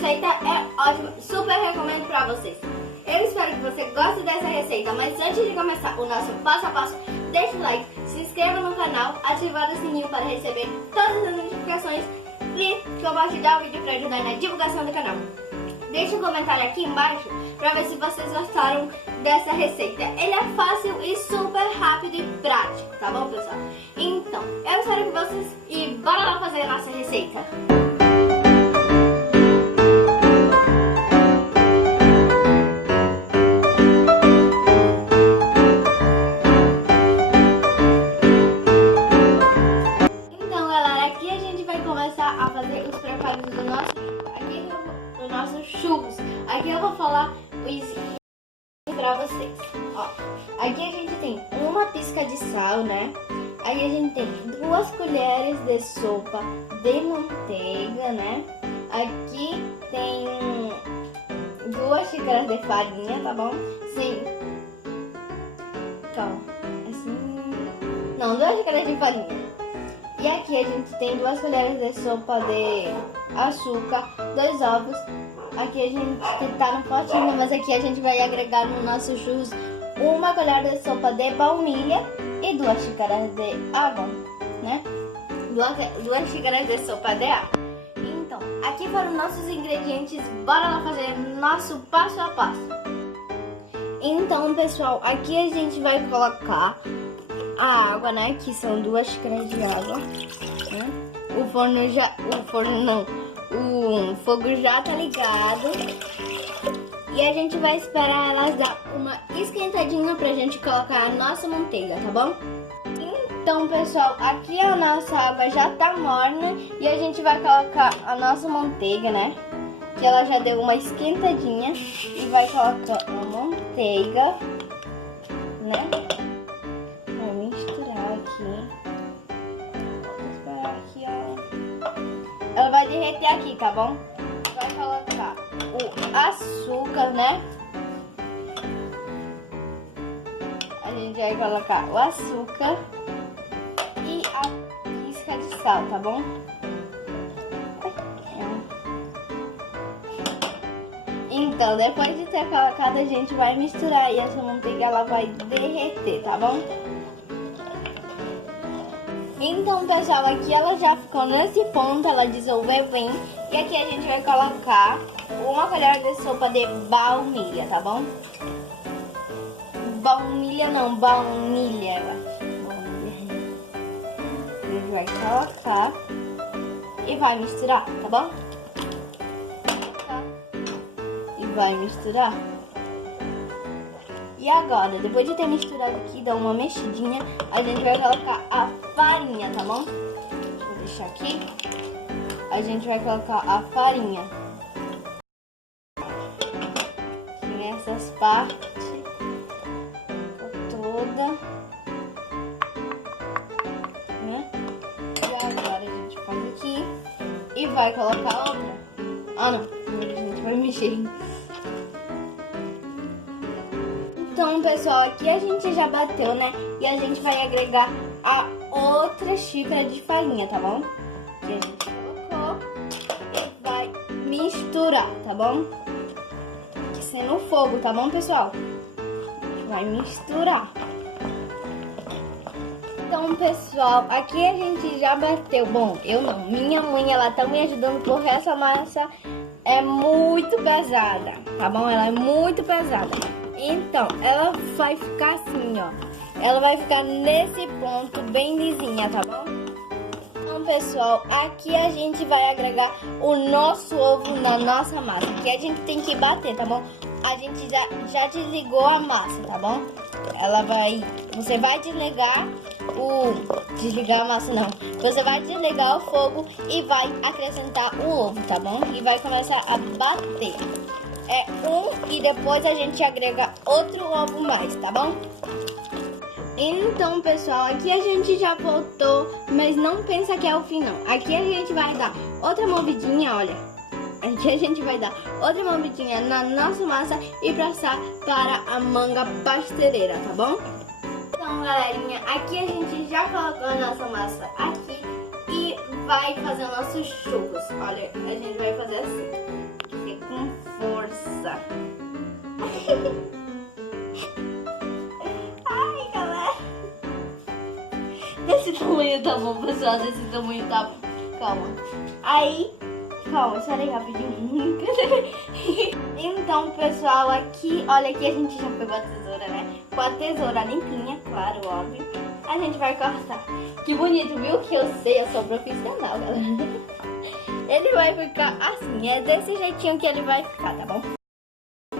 receita é ótima, super recomendo pra vocês. Eu espero que você goste dessa receita, mas antes de começar o nosso passo a passo, deixe o like, se inscreva no canal, ativar o sininho para receber todas as notificações e compartilhar o vídeo para ajudar na divulgação do canal. Deixe um comentário aqui embaixo para ver se vocês gostaram dessa receita. Ele é fácil e super rápido e prático, tá bom, pessoal? Então, eu espero que vocês... E bora lá fazer a nossa receita! Então, galera, aqui a gente vai começar a fazer os preparos do nosso churros. Aqui eu vou falar os pra vocês. Ó, aqui a gente tem uma pisca de sal, né? Aí a gente tem 2 colheres de sopa de manteiga, né? Aqui tem 2 xícaras de farinha, tá bom? Sim. Calma. Assim. Não, 2 xícaras de farinha. E aqui a gente tem 2 colheres de sopa de açúcar, 2 ovos. Aqui a gente tá no potinho, mas aqui a gente vai agregar no nosso churros 1 colher de sopa de baunilha e 2 xícaras de água, né? 2 xícaras de sopa de água. Então, aqui foram nossos ingredientes, bora lá fazer nosso passo a passo. Então, pessoal, aqui a gente vai colocar a água, né? Que são 2 xícaras de água, né? O fogo já tá ligado. E a gente vai esperar elas dar uma esquentadinha pra gente colocar a nossa manteiga, tá bom? Então, pessoal, aqui a nossa água já tá morna e a gente vai colocar a nossa manteiga, né? Que ela já deu uma esquentadinha. E vai colocar a manteiga, né? Vai misturar aqui. Vou esperar aqui, ó. Ela vai derreter aqui, tá bom? Vai colocar o açúcar, né? A gente vai colocar o açúcar e a pisca de sal, tá bom? Então, depois de ter colocado, a gente vai misturar e essa manteiga ela vai derreter, tá bom? Então, pessoal, aqui ela já ficou nesse ponto, ela dissolveu bem. E aqui a gente vai colocar 1 colher de sopa de baunilha, tá bom? Baunilha não, baunilha, eu acho. Baunilha. A gente vai colocar e vai misturar, tá bom? E vai misturar. E agora, depois de ter misturado aqui, dá uma mexidinha, a gente vai colocar a farinha, tá bom? Vou deixar aqui. A gente vai colocar a farinha. Aqui nessas partes. Toda. Né? E agora a gente faz aqui. E vai colocar outra. Ah, não. A gente vai mexer. Então, pessoal, aqui a gente já bateu, né? E a gente vai agregar a outra xícara de farinha, tá bom? Que a gente colocou e vai misturar, tá bom? Aquecendo o fogo, tá bom, pessoal? Vai misturar. Então, pessoal, aqui a gente já bateu. Bom, eu não. Minha mãe, ela tá me ajudando porque essa massa é muito pesada, tá bom? Ela é muito pesada. Então, ela vai ficar assim, ó. Ela vai ficar nesse ponto, bem lisinha, tá bom? Então, pessoal, aqui a gente vai agregar o nosso ovo na nossa massa. Aqui a gente tem que bater, tá bom? A gente já desligou a massa, tá bom? Você vai desligar desligar a massa não. Você vai desligar o fogo e vai acrescentar o ovo, tá bom? E vai começar a bater. E depois a gente agrega outro ovo mais, tá bom? Então, pessoal, aqui a gente já voltou, mas não pensa que é o fim, não. Aqui a gente vai dar outra movidinha, olha. Aqui a gente vai dar outra movidinha na nossa massa e passar para a manga pasteleira, tá bom? Então, galerinha, aqui a gente já colocou a nossa massa aqui e vai fazer os nossos churros. Olha, a gente vai fazer assim. E com força. Ai, galera. Desse tamanho tá bom, pessoal. Desse tamanho tá bom. Calma. Aí, calma, espera aí rapidinho. Então, pessoal, aqui, olha, aqui a gente já pegou a tesoura, né? Com a tesoura limpinha, claro, óbvio. A gente vai cortar. Que bonito, viu? Que eu sei, eu sou profissional, galera. Ele vai ficar assim, é desse jeitinho que ele vai ficar, tá bom?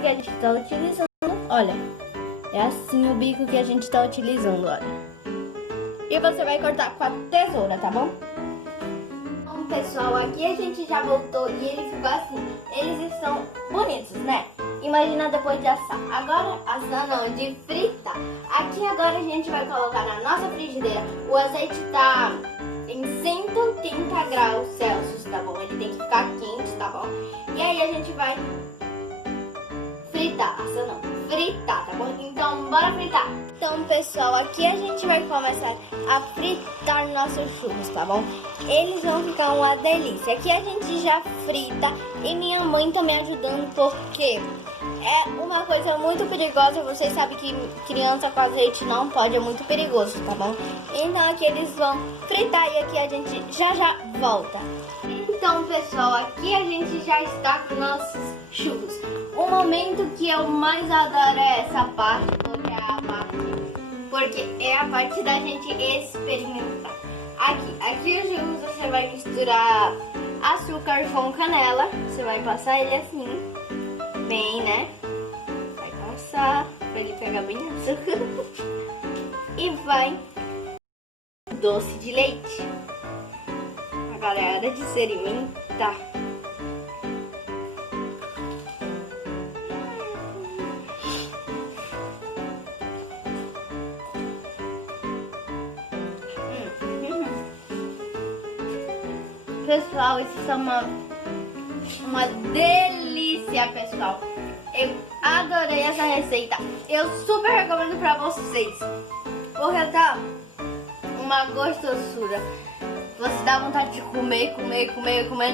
Que a gente tá utilizando, olha. É assim o bico que a gente tá utilizando, olha. E você vai cortar com a tesoura, tá bom? Bom, pessoal, aqui a gente já voltou e ele ficou assim. Eles estão bonitos, né? Imagina depois de assar. Agora, assar não, de fritar. Aqui agora a gente vai colocar na nossa frigideira. O azeite tá em 130 graus Celsius, tá bom? Ele tem que ficar quente, tá bom? E aí a gente vai fritar, assar não, fritar, tá bom? Então, bora fritar. Então, pessoal, aqui a gente vai começar a fritar nossos churros, tá bom? Eles vão ficar uma delícia. Aqui a gente já frita e minha mãe tá me ajudando porque é uma coisa muito perigosa. Vocês sabem que criança com azeite não pode, é muito perigoso, tá bom? Então aqui eles vão fritar e aqui a gente já volta. Então, pessoal, aqui a gente já está com nossos churros. O momento que eu mais adoro é essa parte, porque é a parte da gente experimentar. Aqui os churros você vai misturar açúcar com canela. Você vai passar ele assim, bem, né? Vai passar pra ele pegar bem açúcar. E vai doce de leite. Agora é hora de experimentar. Pessoal, isso é uma delícia, pessoal. Eu adorei essa receita. Eu super recomendo pra vocês. Porque tá uma gostosura. Você dá vontade de comer,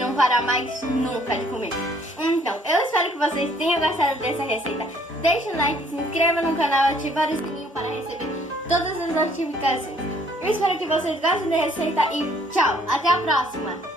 não parar mais nunca de comer. Então, eu espero que vocês tenham gostado dessa receita. Deixa o like, se inscreva no canal, ativar o sininho para receber todas as notificações. Eu espero que vocês gostem da receita e tchau, até a próxima!